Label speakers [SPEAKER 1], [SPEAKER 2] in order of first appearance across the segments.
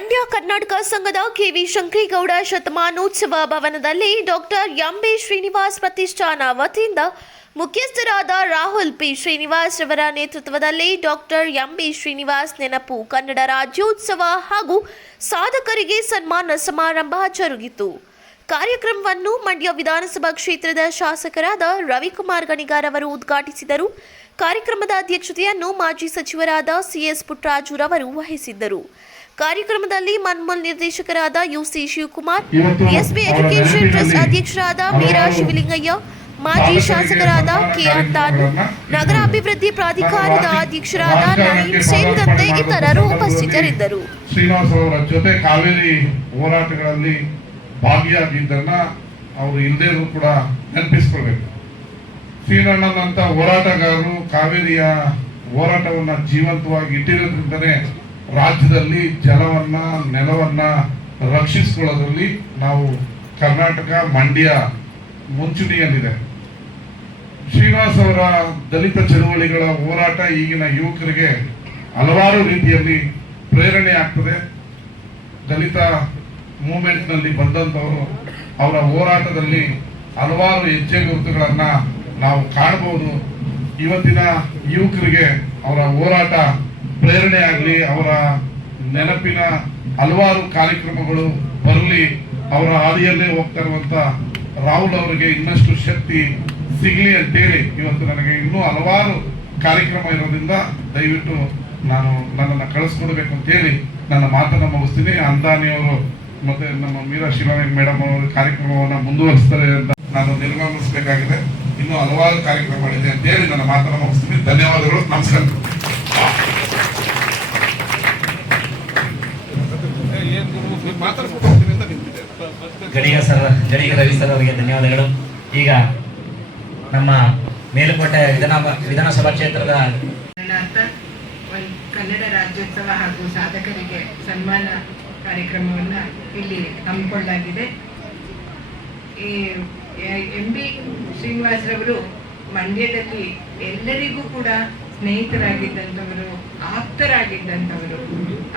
[SPEAKER 1] ಮಂಡ್ಯ ಕರ್ನಾಟಕ ಸಂಘದ ಕೆವಿ ಶಂಕರೇಗೌಡ ಶತಮಾನೋತ್ಸವ ಭವನದಲ್ಲಿ ಡಾಕ್ಟರ್ ಎಂಬಿ ಶ್ರೀನಿವಾಸ್ ಪ್ರತಿಷ್ಠಾನ ವತಿಯಿಂದ ಮುಖ್ಯಸ್ಥರಾದ ರಾಹುಲ್ ಪಿ ಶ್ರೀನಿವಾಸ್ ಅವರ ನೇತೃತ್ವದಲ್ಲಿ ಡಾಕ್ಟರ್ ಎಂಬಿ ಶ್ರೀನಿವಾಸ್ ನೆನಪು ಕನ್ನಡ ರಾಜ್ಯೋತ್ಸವ ಹಾಗೂ ಸಾಧಕರಿಗೆ ಸನ್ಮಾನ ಸಮಾರಂಭ ಜರುಗಿತು. ಕಾರ್ಯಕ್ರಮವನ್ನು ಮಂಡ್ಯ ವಿಧಾನಸಭಾ ಕ್ಷೇತ್ರದ ಶಾಸಕರಾದ ರವಿಕುಮಾರ್ ಗಣಿಗಾರ್ ಅವರು ಉದ್ಘಾಟಿಸಿದರು. ಕಾರ್ಯಕ್ರಮದ ಅಧ್ಯಕ್ಷತೆಯನ್ನು ಮಾಜಿ ಸಚಿವರಾದ ಸಿಎಸ್ ಪುಟ್ಟರಾಜುರವರು ವಹಿಸಿದ್ದರು. ಕಾರ್ಯಕ್ರಮದಲ್ಲಿ ಮನ್ಮೂಲ್ ನಿರ್ದೇಶಕರಾದ U C Shivakumar S B
[SPEAKER 2] education
[SPEAKER 1] education trust ಅಧ್ಯಕ್ಷರಾದ ಮೀರಾ ಶಿವಲಿಂಗಯ್ಯ ಮಾಜಿ ಶಾಸಕರಾದ ಕೆ ಅಂತಾನು ನಗರ ಅಭಿವೃದ್ಧಿ ಪ್ರಾಧಿಕಾರದ ಅಧ್ಯಕ್ಷರಾದ ನಯೀಂ ಸೇರಿದಂತೆ ಇತರರು ಉಪಸ್ಥಿತರಿದ್ದರು.
[SPEAKER 2] ಶ್ರೀನಿವಾಸ್ ಅವರ ಜೊತೆ ಕಾವೇರಿ ಹೋರಾಟಗಳಲ್ಲಿ ಭಾಗಿಯಾಗಿದ್ದನ್ನ ಅವರು ಇಲ್ಲದೇ ಕೂಡ ನೆನಪಿಸ್ಕೊಳ್ಬೇಕು. ಶ್ರೀನಣ್ಣನಂತ ಹೋರಾಟಗಾರರು ಕಾವೇರಿಯ ಹೋರಾಟವನ್ನು ಜೀವಂತವಾಗಿ ಇಟ್ಟಿರೋದ್ರಿಂದನೇ ರಾಜ್ಯದಲ್ಲಿ ಜಲವನ್ನ, ನೆಲವನ್ನ ರಕ್ಷಿಸಿಕೊಳ್ಳೋದ್ರಲ್ಲಿ ನಾವು ಕರ್ನಾಟಕ ಮಂಡ್ಯ ಮುಂಚೂಣಿಯಲ್ಲಿದೆ. ಶ್ರೀನಿವಾಸ್ ಅವರ ದಲಿತ ಚಳುವಳಿಗಳ ಹೋರಾಟ ಈಗಿನ ಯುವಕರಿಗೆ ಹಲವಾರು ರೀತಿಯಲ್ಲಿ ಪ್ರೇರಣೆ ಆಗ್ತದೆ. ದಲಿತ ಮೂಮೆಂಟ್ನಲ್ಲಿ ಬಂದಂಥವರು ಅವರ ಹೋರಾಟದಲ್ಲಿ ಹಲವಾರು ಹೆಜ್ಜೆ ಗುರುತುಗಳನ್ನು ನಾವು ಕಾಣಬಹುದು ಇವತ್ತಿನ ಯುವಕರಿಗೆ ಅವರ ಹೋರಾಟ ಪ್ರೇರಣೆ ಆಗಲಿ, ಅವರ ನೆನಪಿನ ಹಲವಾರು ಕಾರ್ಯಕ್ರಮಗಳು ಬರಲಿ, ಅವರ ಹಾದಿಯಲ್ಲೇ ಹೋಗ್ತಾ ಇರುವಂತ ರಾಹುಲ್ ಅವರಿಗೆ ಇನ್ನಷ್ಟು ಶಕ್ತಿ ಸಿಗ್ಲಿ ಅಂತೇಳಿ ಇವತ್ತು ನನಗೆ ಇನ್ನೂ ಹಲವಾರು ಕಾರ್ಯಕ್ರಮ ಇರೋದ್ರಿಂದ ದಯವಿಟ್ಟು ನಾನು ನನ್ನನ್ನು ಕಳಿಸ್ಕೊಡ್ಬೇಕು ಅಂತೇಳಿ ನನ್ನ ಮಾತನ್ನು ಮುಗಿಸ್ತೀನಿ. ಅಂದಾನಿ ಅವರು ಮತ್ತೆ ನಮ್ಮ ಮೀರಾ ಶಿವನಾಯಕ್ ಮೇಡಮ್ ಅವರು ಕಾರ್ಯಕ್ರಮವನ್ನು ಮುಂದುವರಿಸ್ತಾರೆ ಅಂತ ನಾನು ನಿರ್ಗಮಿಸಬೇಕಾಗಿದೆ. ಇನ್ನೂ ಹಲವಾರು ಕಾರ್ಯಕ್ರಮಗಳಿದೆ ಅಂತೇಳಿ ನನ್ನ ಮಾತನ್ನು ಮುಗಿಸ್ತೀನಿ. ಧನ್ಯವಾದಗಳು. ನಮಸ್ಕಾರ.
[SPEAKER 3] ಗಡಿಗ ಸರ್ ಗಡಿಗ ರವಿ ಸರ್ ಅವರಿಗೆ ಧನ್ಯವಾದಗಳು. ಈಗ ನಮ್ಮ ಮೇಲುಕೋಟೆ ವಿಧಾನ ವಿಧಾನಸಭಾ ಕ್ಷೇತ್ರದ
[SPEAKER 4] ಕನ್ನಡ ರಾಜ್ಯೋತ್ಸವ ಹಾಗೂ ಸಾಧಕರಿಗೆ ಸನ್ಮಾನ ಕಾರ್ಯಕ್ರಮವನ್ನ ಇಲ್ಲಿ ಹಮ್ಮಿಕೊಳ್ಳಲಾಗಿದೆ. ಈ, ಎಂ ಬಿ ಶ್ರೀನಿವಾಸರವರು ಮಂಡ್ಯದಲ್ಲಿ ಎಲ್ಲರಿಗೂ ಕೂಡ ಸ್ನೇಹಿತರಾಗಿದ್ದಂಥವರು, ಆಪ್ತರಾಗಿದ್ದಂಥವರು,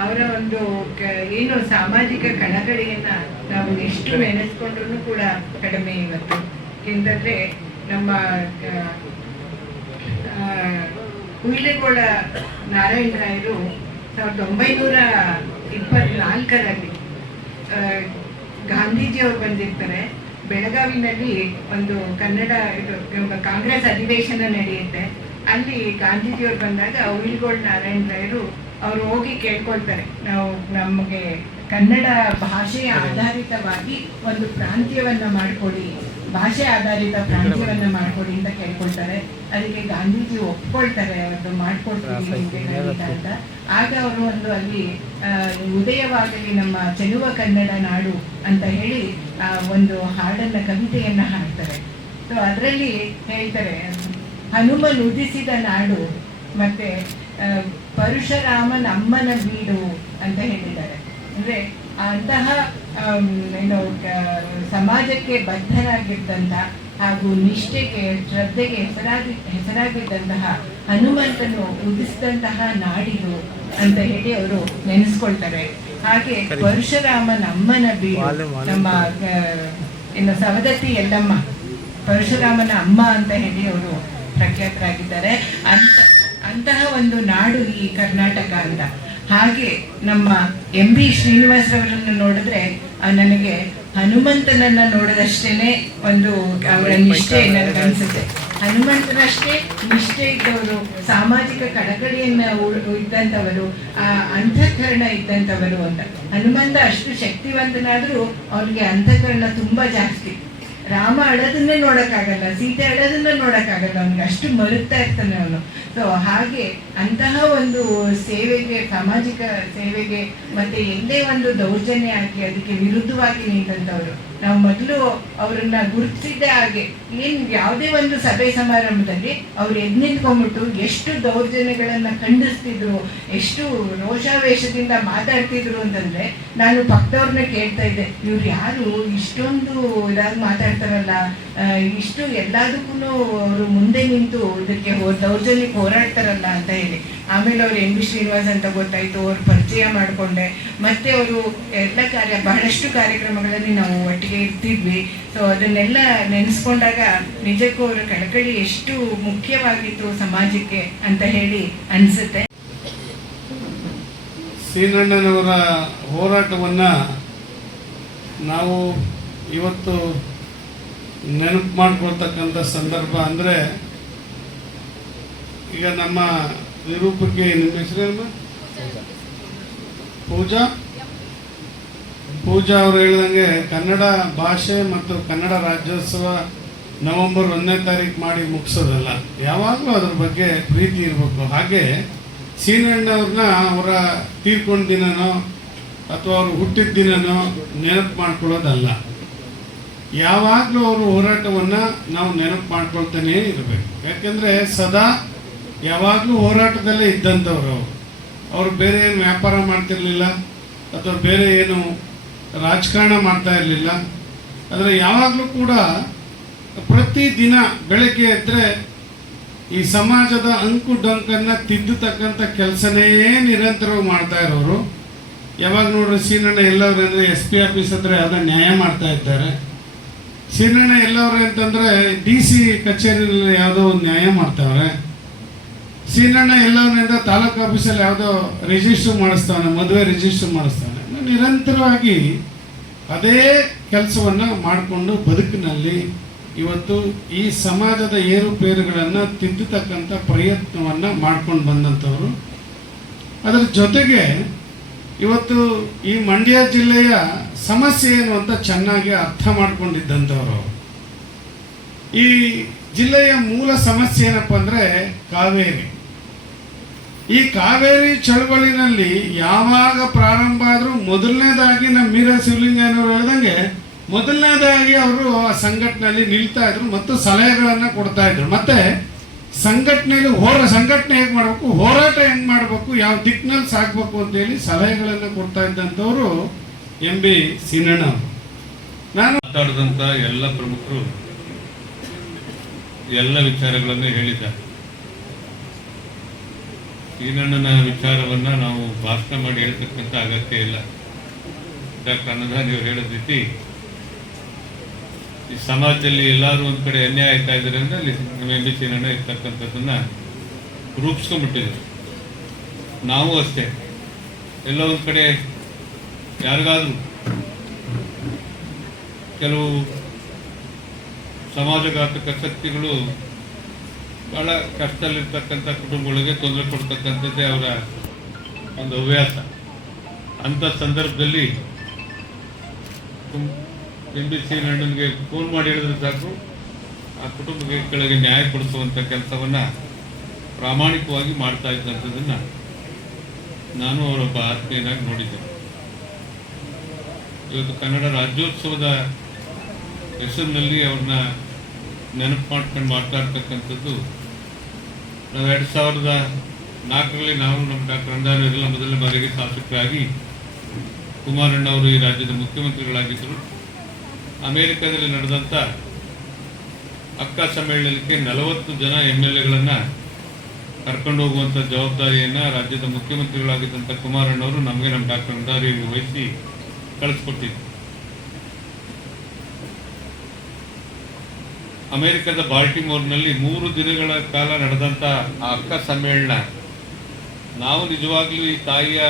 [SPEAKER 4] ಅವರ ಒಂದು ಏನು ಸಾಮಾಜಿಕ ಕಳಕಳಿಯನ್ನ ನಾವು ಎಷ್ಟು ನೆನೆಸ್ಕೊಂಡ್ರು ಕೂಡ ಕಡಿಮೆ ಇವತ್ತು. ಎಂತಂದ್ರೆ ನಮ್ಮ ಹುಯಿಲೆಗೋಳ ನಾರಾಯಣ ರಾಯರು ಸಾವಿರದ ಒಂಬೈನೂರ ಇಪ್ಪತ್ನಾಲ್ಕರಲ್ಲಿ ಗಾಂಧೀಜಿಯವರು ಬಂದಿರ್ತಾರೆ. ಬೆಳಗಾವಿನಲ್ಲಿ ಒಂದು ಕನ್ನಡ ಕಾಂಗ್ರೆಸ್ ಅಧಿವೇಶನ ನಡೆಯುತ್ತೆ. ಅಲ್ಲಿ ಗಾಂಧೀಜಿಯವರು ಬಂದಾಗ ಉಯಿಲ್ಗೋಳ್ ನಾರಾಯಣ ರಾಯರು ಅವ್ರು ಹೋಗಿ ಕೇಳ್ಕೊಳ್ತಾರೆ. ನಾವು ನಮಗೆ ಕನ್ನಡ ಭಾಷೆಯ ಆಧಾರಿತವಾಗಿ ಒಂದು ಪ್ರಾಂತ್ಯವನ್ನ ಮಾಡಿಕೊಡಿ ಭಾಷೆ ಆಧಾರಿತ ಪ್ರಾಂತ್ಯವನ್ನ ಮಾಡ್ಕೊಡಿ ಅಂತ ಕೇಳ್ಕೊಳ್ತಾರೆ. ಅದಕ್ಕೆ ಗಾಂಧೀಜಿ ಒಪ್ಕೊಳ್ತಾರೆ ಅವತ್ತು ಮಾಡ್ಕೊಡ್ತೀವಿ ನಿಮಗೆ ಖಂಡಿತ ಅಂತ. ಆಗ ಅವರು ಒಂದು ಅಲ್ಲಿ ಉದಯವಾಗಲಿ ನಮ್ಮ ಚೆಲುವ ಕನ್ನಡ ನಾಡು ಅಂತ ಹೇಳಿ ಆ ಒಂದು ಹಾಡನ್ನ ಕವಿತೆಯನ್ನ ಹಾಡ್ತಾರೆ. ಸೊ ಅದರಲ್ಲಿ ಹೇಳ್ತಾರೆ ಹನುಮನ್ ಉದಿಸಿದ ನಾಡು ಮತ್ತೆ ಪರಶುರಾಮನ ಅಮ್ಮನ ಬೀಡು ಅಂತ ಹೇಳಿದ್ದಾರೆ. ಅಂದ್ರೆ ಅಂತಹ ಏನು ಸಮಾಜಕ್ಕೆ ಬದ್ಧರಾಗಿದ್ದಂತ ಹಾಗೂ ನಿಷ್ಠೆಗೆ ಶ್ರದ್ಧೆಗೆ ಹೆಸರಾಗಿ ಹೆಸರಾಗಿದ್ದಂತಹ ಹನುಮಂತನು ಉದಿಸಿದಂತಹ ನಾಡಿದು ಅಂತ ಹೇಳಿ ಅವರು ನೆನೆಸ್ಕೊಳ್ತಾರೆ. ಹಾಗೆ ಪರಶುರಾಮನ ಅಮ್ಮನ ಬೀಡು ನಮ್ಮ ಏನು ಸವದತ್ತಿ ಎಲ್ಲಮ್ಮ ಪರಶುರಾಮನ ಅಮ್ಮ ಅಂತ ಹೇಳಿ ಅವರು ಪ್ರಖ್ಯಾತರಾಗಿದ್ದಾರೆ. ಅಂತ ಅಂತಹ ಒಂದು ನಾಡು ಈ ಕರ್ನಾಟಕ ಅಂತ. ಹಾಗೆ ನಮ್ಮ ಎಂ ಬಿ ಶ್ರೀನಿವಾಸರವರನ್ನು ನೋಡಿದ್ರೆ ನನಗೆ ಹನುಮಂತನನ್ನ ನೋಡಿದಷ್ಟೇನೆ ಒಂದು ಅವರ ನಿಷ್ಠೆ ನನಗನ್ಸುತ್ತೆ ಹನುಮಂತನಷ್ಟೇ ನಿಷ್ಠೆ ಇದ್ದವರು ಸಾಮಾಜಿಕ ಕಡಗಡಿಯನ್ನ ಇದ್ದಂಥವರು ಆ ಅಂತಃಕರಣ ಇದ್ದಂಥವರು ಅಂತ. ಹನುಮಂತ ಅಷ್ಟು ಶಕ್ತಿವಂತನಾದ್ರೂ ಅವ್ರಿಗೆ ಅಂತಃಕರಣ ತುಂಬಾ ಜಾಸ್ತಿ. ರಾಮ ಅಳೋದನ್ನೇ ನೋಡಕ್ಕಾಗಲ್ಲ, ಸೀತೆ ಅಳೋದನ್ನ ನೋಡಕ್ಕಾಗಲ್ಲ ಅವ್ನಿಗೆ ಅಷ್ಟು ಮರುತ್ತಾ ಇರ್ತಾನೆ ಅವನು. ಸೊ ಹಾಗೆ ಅಂತಹ ಒಂದು ಸೇವೆಗೆ, ಸಾಮಾಜಿಕ ಸೇವೆಗೆ ಮತ್ತೆ ಎಲ್ಲೇ ಒಂದು ದೌರ್ಜನ್ಯ ಆಗಿ, ಅದಕ್ಕೆ ವಿರುದ್ಧವಾಗಿ ನಿಂತಂತವ್ರು. ನಾವು ಮೊದಲು ಅವರನ್ನ ಗುರುತಿಸಿದ್ದೇ ಹಾಗೆ. ಏನ್ ಯಾವುದೇ ಒಂದು ಸಭೆ ಸಮಾರಂಭದಲ್ಲಿ ಅವ್ರು ಎದ್ ನಿಂತ್ಕೊಂಡ್ಬಿಟ್ಟು ಎಷ್ಟು ದೌರ್ಜನ್ಯಗಳನ್ನ ಖಂಡಿಸ್ತಿದ್ರು, ಎಷ್ಟು ರೋಷಾವೇಶದಿಂದ ಮಾತಾಡ್ತಿದ್ರು ಅಂತಂದ್ರೆ ನಾನು ಪಕ್ಕದವ್ರನ್ನ ಕೇಳ್ತಾ ಇದ್ದೆ. ಇವ್ರು ಯಾರು? ಇಷ್ಟೊಂದು ಇದಾಗಿ ಮಾತಾಡ್ತಾರಲ್ಲ ಇಷ್ಟು ಎಲ್ಲದಕ್ಕೂ ಅವರು ಮುಂದೆ ನಿಂತು ಇದಕ್ಕೆ ದೌರ್ಜನ್ಯಕ್ಕೆ ಹೋರಾಡ್ತಾರಲ್ಲ ಅಂತ ಹೇಳಿ. ಆಮೇಲೆ ಅವ್ರು ಎನ್ ಬಿ ಶ್ರೀನಿವಾಸ್ ಅಂತ ಗೊತ್ತಾಯಿತು, ಅವ್ರ ಪರಿಚಯ ಮಾಡಿಕೊಂಡೆ. ಮತ್ತೆ ಅವರು ಎಲ್ಲ ಕಾರ್ಯ, ಬಹಳಷ್ಟು ಕಾರ್ಯಕ್ರಮಗಳಲ್ಲಿ ನಾವು ಒಟ್ಟಿಗೆ ಇರ್ತಿದ್ವಿ. ಸೊ ಅದನ್ನೆಲ್ಲ ನೆನೆಸ್ಕೊಂಡಾಗ ನಿಜಕ್ಕೂ ಅವರ ಕಳಕಳಿ ಎಷ್ಟು ಮುಖ್ಯವಾಗಿತ್ತು ಸಮಾಜಕ್ಕೆ ಅಂತ ಹೇಳಿ ಅನಿಸುತ್ತೆ.
[SPEAKER 5] ಶ್ರೀನಣ್ಣನವರ ಹೋರಾಟವನ್ನು ನಾವು ಇವತ್ತು ನೆನಪು ಮಾಡ್ಕೊಳ್ತಕ್ಕಂಥ ಸಂದರ್ಭ ಅಂದರೆ ಈಗ ನಮ್ಮ ನಿರೂಪಕ್ಕೆ ನಿಮ್ಮ ಹೆಸರೇನು ಪೂಜಾ? ಪೂಜಾ ಅವರು ಹೇಳಿದಂಗೆ ಕನ್ನಡ ಭಾಷೆ ಮತ್ತು ಕನ್ನಡ ರಾಜ್ಯೋತ್ಸವ ನವೆಂಬರ್ ಒಂದನೇ ತಾರೀಕು ಮಾಡಿ ಮುಗಿಸೋದಲ್ಲ. ಯಾವಾಗಲೂ ಅದ್ರ ಬಗ್ಗೆ ಪ್ರೀತಿ ಇರಬೇಕು. ಹಾಗೆ ಸೀನಣ್ಣವ್ರನ್ನ ಅವರ ತೀರ್ಕೊಂಡ ದಿನನೋ ಅಥವಾ ಅವರು ಹುಟ್ಟಿದ ದಿನನೋ ನೆನಪು ಮಾಡ್ಕೊಳ್ಳೋದಲ್ಲ. ಯಾವಾಗಲೂ ಅವರು ಹೋರಾಟವನ್ನು ನಾವು ನೆನಪು ಮಾಡ್ಕೊಳ್ತಾನೇ ಇರಬೇಕು. ಯಾಕೆಂದರೆ ಸದಾ ಯಾವಾಗಲೂ ಹೋರಾಟದಲ್ಲೇ ಇದ್ದಂಥವ್ರು ಅವರು. ಅವರು ಬೇರೆ ಏನು ವ್ಯಾಪಾರ ಮಾಡ್ತಿರಲಿಲ್ಲ, ಅಥವಾ ಬೇರೆ ಏನು ರಾಜಕಾರಣ ಮಾಡ್ತಾ ಇರಲಿಲ್ಲ. ಆದರೆ ಯಾವಾಗಲೂ ಕೂಡ ಪ್ರತಿ ದಿನ ಬೆಳಗ್ಗೆ ಎದ್ದರೆ ಈ ಸಮಾಜದ ಅಂಕು ಡೊಂಕನ್ನು ತಿದ್ದತಕ್ಕಂಥ ಕೆಲಸನೇ ನಿರಂತರವಾಗಿ ಮಾಡ್ತಾ ಇರೋರು. ಯಾವಾಗ ನೋಡ್ರಿ ಸೀನಣ್ಣ ಎಲ್ಲವ್ರು ಅಂದರೆ ಎಸ್ ಪಿ ಆಫೀಸ್ ಹತ್ರ ಯಾವುದೋ ನ್ಯಾಯ ಮಾಡ್ತಾ ಇದ್ದಾರೆ. ಸೀನಣ್ಣ ಎಲ್ಲವ್ರೆ ಅಂತಂದರೆ ಡಿ ಸಿ ಕಚೇರಿಯಲ್ಲಿ ಯಾವುದೋ ಒಂದು ನ್ಯಾಯ ಮಾಡ್ತಾವ್ರೆ. ಸೀನಣ್ಣ ಎಲ್ಲವನ್ನಿಂದ ತಾಲೂಕು ಆಫೀಸಲ್ಲಿ ಯಾವುದೋ ರಿಜಿಸ್ಟರ್ ಮಾಡಿಸ್ತಾನೆ ಮದುವೆ ರಿಜಿಸ್ಟರ್ ಮಾಡಿಸ್ತಾನೆ ನಿರಂತರವಾಗಿ ಅದೇ ಕೆಲಸವನ್ನು ಮಾಡಿಕೊಂಡು ಬದುಕಿನಲ್ಲಿ ಇವತ್ತು ಈ ಸಮಾಜದ ಏರುಪೇರುಗಳನ್ನು ತಿದ್ದತಕ್ಕಂಥ ಪ್ರಯತ್ನವನ್ನು ಮಾಡ್ಕೊಂಡು ಬಂದಂಥವ್ರು. ಅದರ ಜೊತೆಗೆ ಇವತ್ತು ಈ ಮಂಡ್ಯ ಜಿಲ್ಲೆಯ ಸಮಸ್ಯೆ ಏನು ಅಂತ ಚೆನ್ನಾಗಿ ಅರ್ಥ ಮಾಡಿಕೊಂಡಿದ್ದಂಥವ್ರು. ಈ ಜಿಲ್ಲೆಯ ಮೂಲ ಸಮಸ್ಯೆ ಏನಪ್ಪ ಅಂದರೆ ಕಾವೇರಿ. ಈ ಕಾವೇರಿ ಚಳವಳಿನಲ್ಲಿ ಯಾವಾಗ ಪ್ರಾರಂಭ ಆದರೂ ಮೊದಲನೇದಾಗಿ ನಮ್ಮ ಮೀರ ಶಿವಲಿಂಗಯ್ಯನವರು ಹೇಳ್ದಂಗೆ ಮೊದಲನೇದಾಗಿ ಅವರು ಆ ಸಂಘಟನೆಯಲ್ಲಿ ನಿಲ್ತಾ ಇದ್ರು ಮತ್ತು ಸಲಹೆಗಳನ್ನು ಕೊಡ್ತಾ ಇದ್ರು. ಮತ್ತೆ ಸಂಘಟನೆಯಲ್ಲಿ ಹೋರ, ಸಂಘಟನೆ ಹೇಗೆ ಮಾಡಬೇಕು, ಹೋರಾಟ ಹೆಂಗ್ ಮಾಡಬೇಕು, ಯಾವ ದಿಕ್ಕಿನಲ್ಲಿ ಸಾಗಬೇಕು ಅಂತೇಳಿ ಸಲಹೆಗಳನ್ನು ಕೊಡ್ತಾ ಇದ್ದಂಥವ್ರು ಎಂ ಬಿ ಸಿನಣ್ಣ ನಾನು
[SPEAKER 6] ಮಾತಾಡಿದಂಥ ಎಲ್ಲ ಪ್ರಮುಖರು ಎಲ್ಲ ವಿಚಾರಗಳನ್ನು ಹೇಳಿದ್ದಾರೆ. ಈನಣ್ಣನ ವಿಚಾರವನ್ನ ನಾವು ಭಾಷಣ ಮಾಡಿ ಹೇಳ್ತಕ್ಕಂಥ ಅಗತ್ಯ ಇಲ್ಲ. ಡಾಕ್ಟರ್ ಅನ್ನದಾನ್ ಅವರು ಹೇಳಿದ ರೀತಿ, ಈ ಸಮಾಜದಲ್ಲಿ ಎಲ್ಲರೂ ಒಂದು ಕಡೆ ಅನ್ಯಾಯ ಆಯ್ತಾ ಇದ್ದಾರೆ ಅಂದರೆ ಅಲ್ಲಿ ಎಂ. ಬಿ. ಸೀನಣ್ಣ ಇರ್ತಕ್ಕಂಥದ್ದನ್ನ ರೂಪಿಸ್ಕೊಂಡ್ಬಿಟ್ಟಿದ್ದಾರೆ. ನಾವು ಅಷ್ಟೇ. ಎಲ್ಲ ಒಂದು ಕಡೆ ಯಾರಿಗಾದ್ರೂ ಕೆಲವು ಸಮಾಜಘಾತಕ ಶಕ್ತಿಗಳು ಬಹಳ ಕಷ್ಟದಲ್ಲಿರ್ತಕ್ಕಂಥ ಕುಟುಂಬಗಳಿಗೆ ತೊಂದರೆ ಕೊಡ್ತಕ್ಕಂಥದ್ದೇ ಅವರ ಒಂದು ಹವ್ಯಾಸ. ಅಂಥ ಸಂದರ್ಭದಲ್ಲಿ ಎಂ ಬಿ ಸಿ ನಂಡನ್ಗೆ ಫೋನ್ ಮಾಡಿ ಹೇಳಿದ್ರೆ ಸಾಕು. ಆ ಕುಟುಂಬಗಳಿಗೆ ನ್ಯಾಯ ಕೊಡಿಸುವಂಥ ಕೆಲಸವನ್ನು ಪ್ರಾಮಾಣಿಕವಾಗಿ ಮಾಡ್ತಾ ಇದ್ದಂಥದ್ದನ್ನು ನಾನು ಅವರೊಬ್ಬ ಆತ್ಮೀಯನಾಗಿ ನೋಡಿದ್ದೆ ಇವತ್ತು ಕನ್ನಡ ರಾಜ್ಯೋತ್ಸವದ ಹೆಸರಿನಲ್ಲಿ ಅವ್ರನ್ನ ನೆನಪು ಮಾಡ್ಕೊಂಡು ಮಾತಾಡ್ತಕ್ಕಂಥದ್ದು ನಾವು ಎರಡು ಸಾವಿರದ ನಾಲ್ಕರಲ್ಲಿ ನಾವು ನಮ್ಮ ಡಾಕ್ಟರ್ ಅಂದಾರೆಲ್ಲ ಮೊದಲನೇ ಬಾರಿಗೆ ಶಾಸಕರಾಗಿ ಕುಮಾರಣ್ಣ ಅವರು ಈ ರಾಜ್ಯದ ಮುಖ್ಯಮಂತ್ರಿಗಳಾಗಿದ್ದರು. ಅಮೇರಿಕಾದಲ್ಲಿ ನಡೆದಂಥ ಅಕ್ಕ ಸಮ್ಮೇಳನಕ್ಕೆ ನಲವತ್ತು ಜನ ಎಂ ಎಲ್ ಎಗಳನ್ನು ಕರ್ಕೊಂಡು ಹೋಗುವಂಥ ಜವಾಬ್ದಾರಿಯನ್ನ ರಾಜ್ಯದ ಮುಖ್ಯಮಂತ್ರಿಗಳಾಗಿದ್ದಂಥ ಕುಮಾರಣ್ಣವರು ನಮಗೆ ನಮ್ಮ ಡಾಕ್ಟರ್ ಅಂದಾರಿ ವಹಿಸಿ ಕಳಿಸ್ಕೊಟ್ಟಿದ್ರು. ಅಮೆರಿಕದ ಬಾಲ್ಟಿಮೋರ್ನಲ್ಲಿ ಮೂರು ದಿನಗಳ ಕಾಲ ನಡೆದಂಥ ಆ ಅಕ್ಕ ಸಮ್ಮೇಳನ ನಾವು ನಿಜವಾಗ್ಲೂ ಈ ತಾಯಿಯ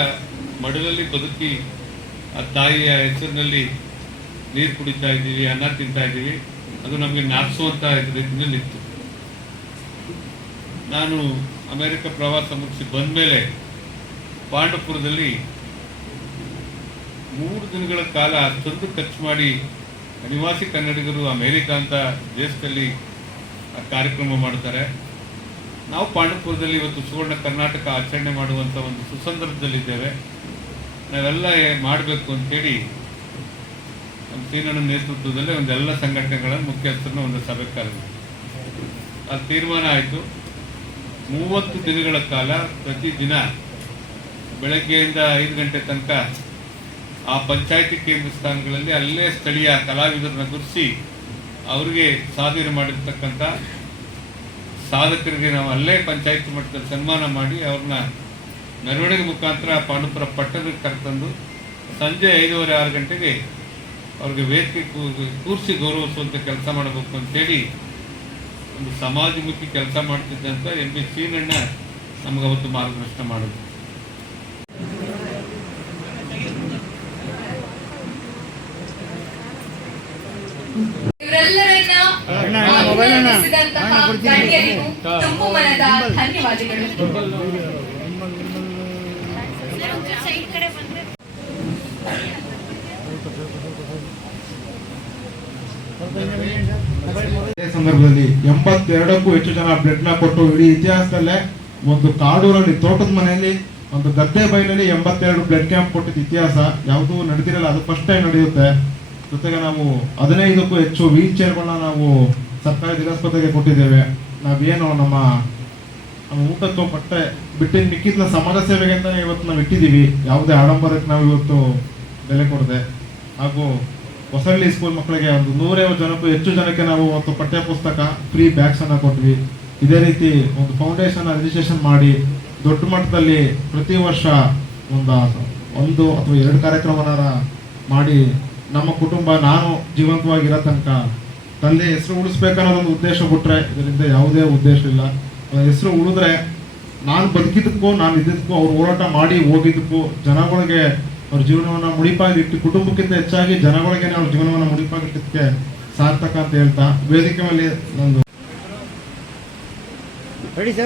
[SPEAKER 6] ಮಡಲಲ್ಲಿ ಬದುಕಿ, ಆ ತಾಯಿಯ ಹೆಸರಿನಲ್ಲಿ ನೀರು ಕುಡಿತಾ ಇದ್ದೀವಿ, ಅನ್ನ ತಿಂತಾ ಇದ್ದೀವಿ, ಅದು ನಮಗೆ ನಾಚಿಸುವಂಥ ರೀತಿಯಲ್ಲಿ ಇತ್ತು ನಾನು ಅಮೆರಿಕ ಪ್ರವಾಸ ಮುಗಿಸಿ ಬಂದ್ಮೇಲೆ ಪಾಂಡಪುರದಲ್ಲಿ ಮೂರು ದಿನಗಳ ಕಾಲ ತಂದು ಖರ್ಚು ಮಾಡಿ ನಿವಾಸಿ ಕನ್ನಡಿಗರು ಅಮೇರಿಕಾ ಅಂತ ದೇಶದಲ್ಲಿ ಆ ಕಾರ್ಯಕ್ರಮ ಮಾಡ್ತಾರೆ. ನಾವು ಪಾಂಡವಪುರದಲ್ಲಿ ಇವತ್ತು ಸುವರ್ಣ ಕರ್ನಾಟಕ ಆಚರಣೆ ಮಾಡುವಂಥ ಒಂದು ಸುಸಂದರ್ಭದಲ್ಲಿದ್ದೇವೆ. ನಾವೆಲ್ಲ ಮಾಡಬೇಕು ಅಂತೇಳಿ ನಮ್ಮ ಸೀನಣ್ಣ ನೇತೃತ್ವದಲ್ಲಿ ಒಂದೆಲ್ಲ ಸಂಘಟನೆಗಳ ಮುಖ್ಯಸ್ಥರನ್ನ ಒಂದು ಸಭೆ ಕರೆದು ಅದು ತೀರ್ಮಾನ ಆಯಿತು. ಮೂವತ್ತು ದಿನಗಳ ಕಾಲ ಪ್ರತಿದಿನ ಬೆಳಗ್ಗೆಯಿಂದ ಐದು ಗಂಟೆ ತನಕ ಆ ಪಂಚಾಯತಿ ಕೇಂದ್ರ ಸ್ಥಾನಗಳಲ್ಲಿ ಅಲ್ಲೇ ಸ್ಥಳೀಯ ಕಲಾವಿದರನ್ನ ಗುರುತಿಸಿ ಅವರಿಗೆ ಸಾಧನೆ ಮಾಡಿರ್ತಕ್ಕಂಥ ಸಾಧಕರಿಗೆ ನಾವು ಅಲ್ಲೇ ಪಂಚಾಯತ್ ಮಟ್ಟದಲ್ಲಿ ಸನ್ಮಾನ ಮಾಡಿ ಅವ್ರನ್ನ ಮೆರವಣಿಗೆ ಮುಖಾಂತರ ಪಾಂಡುಪುರ ಪಟ್ಟಣಕ್ಕೆ ಕರೆತಂದು ಸಂಜೆ ಐದೂವರೆ ಆರು ಗಂಟೆಗೆ ಅವ್ರಿಗೆ ವೇದಿಕೆ ಕೂರಿಸಿ ಗೌರವಿಸುವಂಥ ಕೆಲಸ ಮಾಡಬೇಕು ಅಂತೇಳಿ ಒಂದು ಸಮಾಜಮುಖಿ ಕೆಲಸ ಮಾಡ್ತಿದ್ದಂಥ ಎಂ ಬಿ ಸೀನಣ್ಣ ನಮ್ಗೆ ಅವತ್ತು ಮಾರ್ಗದರ್ಶನ ಮಾಡಿದ್ರು.
[SPEAKER 7] ಇವರೆಲ್ಲರನ್ನ ಅಭಿನಂದಿಸಿದಂತಹ ಗಣ್ಯರಿಗೂ ತುಂಬು ಮನದ ಧನ್ಯವಾದಗಳು.
[SPEAKER 8] ಇದೇ ಸಂದರ್ಭದಲ್ಲಿ ಎಂಬತ್ತೆರಡಕ್ಕೂ ಹೆಚ್ಚು ಜನ ಬ್ಲಡ್ನ ಕೊಟ್ಟು ಇಡೀ ಇತಿಹಾಸದಲ್ಲೇ ಒಂದು ಕಾಡೂರಲ್ಲಿ ತೋಟದ ಮನೆಯಲ್ಲಿ ಒಂದು ಗದ್ದೆ ಬೈಲಲ್ಲಿ ಎಂಬತ್ತೆರಡು ಬ್ಲಡ್ ಕ್ಯಾಂಪ್ ಕೊಟ್ಟಿದ್ದ ಇತಿಹಾಸ ಯಾವುದೂ ನಡೆದಿರಲ್ಲ. ಅದು ಫಸ್ಟ್ ಟೈಮ್ ನಡೆಯುತ್ತೆ. ಜೊತೆಗೆ ನಾವು ಹದಿನೈದಕ್ಕೂ ಹೆಚ್ಚು ವೀಲ್ ಚೇರ್ಗಳನ್ನ ನಾವು ಸರ್ಕಾರಿ ಜಿಲ್ಲಾಸ್ಪತ್ರೆಗೆ ಕೊಟ್ಟಿದ್ದೇವೆ. ನಾವೇನು ನಮ್ಮ ಊಟಕ್ಕೂ ಬಟ್ಟೆ ಬಿಟ್ಟಿನ ಮಿಕ್ಕಿದ್ನ ಸಮಾಜ ಸೇವೆಗೆ ಅಂತಾನೆ ಇವತ್ತು ನಾವು ಇಟ್ಟಿದ್ದೀವಿ. ಯಾವುದೇ ಆಡಂಬರಕ್ಕೆ ನಾವು ಇವತ್ತು ಬೆಲೆ ಕೊಡದೆ. ಹಾಗೂ ಹೊಸಳ್ಳಿ ಸ್ಕೂಲ್ ಮಕ್ಕಳಿಗೆ ಒಂದು ನೂರೈವತ್ತು ಜನಕ್ಕೂ ಹೆಚ್ಚು ಜನಕ್ಕೆ ನಾವು ಒಂದು ಪಠ್ಯ ಪುಸ್ತಕ ಫ್ರೀ ಬ್ಯಾಗ್ಸನ್ನು ಕೊಟ್ವಿ. ಇದೇ ರೀತಿ ಒಂದು ಫೌಂಡೇಶನ್ ರಿಜಿಸ್ಟ್ರೇಷನ್ ಮಾಡಿ ದೊಡ್ಡ ಮಟ್ಟದಲ್ಲಿ ಪ್ರತಿ ವರ್ಷ ಒಂದು ಒಂದು ಅಥವಾ ಎರಡು ಕಾರ್ಯಕ್ರಮನ ಮಾಡಿ ನಮ್ಮ ಕುಟುಂಬ ನಾನು ಜೀವಂತವಾಗಿರೋ ತನಕ ತಂದೆ ಹೆಸರು ಉಳಿಸ್ಬೇಕನ್ನೋದೊಂದು ಉದ್ದೇಶ ಬಿಟ್ರೆ ಇದರಿಂದ ಯಾವುದೇ ಉದ್ದೇಶ ಇಲ್ಲ. ಹೆಸರು ಉಳಿದ್ರೆ ನಾನು ಬದುಕಿದ್ದಕ್ಕೂ ನಾನು ಇದ್ದಿದ್ದಕ್ಕೂ ಅವ್ರು ಹೋರಾಟ ಮಾಡಿ ಹೋಗಿದ್ದಕ್ಕೂ ಜನಗಳಿಗೆ ಅವ್ರ ಜೀವನವನ್ನ ಮುಡಿಪಾಗಿಟ್ಟು ಕುಟುಂಬಕ್ಕಿಂತ ಹೆಚ್ಚಾಗಿ ಜನಗಳಿಗೆ ಅವ್ರ ಜೀವನವನ್ನ ಮುಡಿಪಾಗಿಟ್ಟಕ್ಕೆ ಸಾರ್ಥಕ ಅಂತ ಹೇಳ್ತಾ ವೇದಿಕೆ ಮೇಲೆ ನಂದು.
[SPEAKER 9] ಹಾಗಿದ್ರೆ